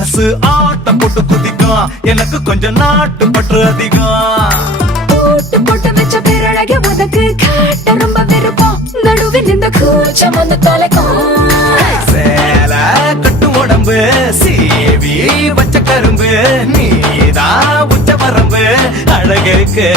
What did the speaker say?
மனசு ஆட்டம் போட்டு குதிக்கும், எனக்கு கொஞ்சம் நாட்டு பற்று அதிகம். போட்டு போட்டு வச்ச பேரழக உனக்கு காட்ட ரொம்ப விருப்பம், நடுவில் இந்த கூச்சம் வந்து தொலைக்கும். சேல கட்டு உடம்பு சீவி வச்ச கரும்பு, நீதான் உச்ச வரம்பு அழகு இருக்கு.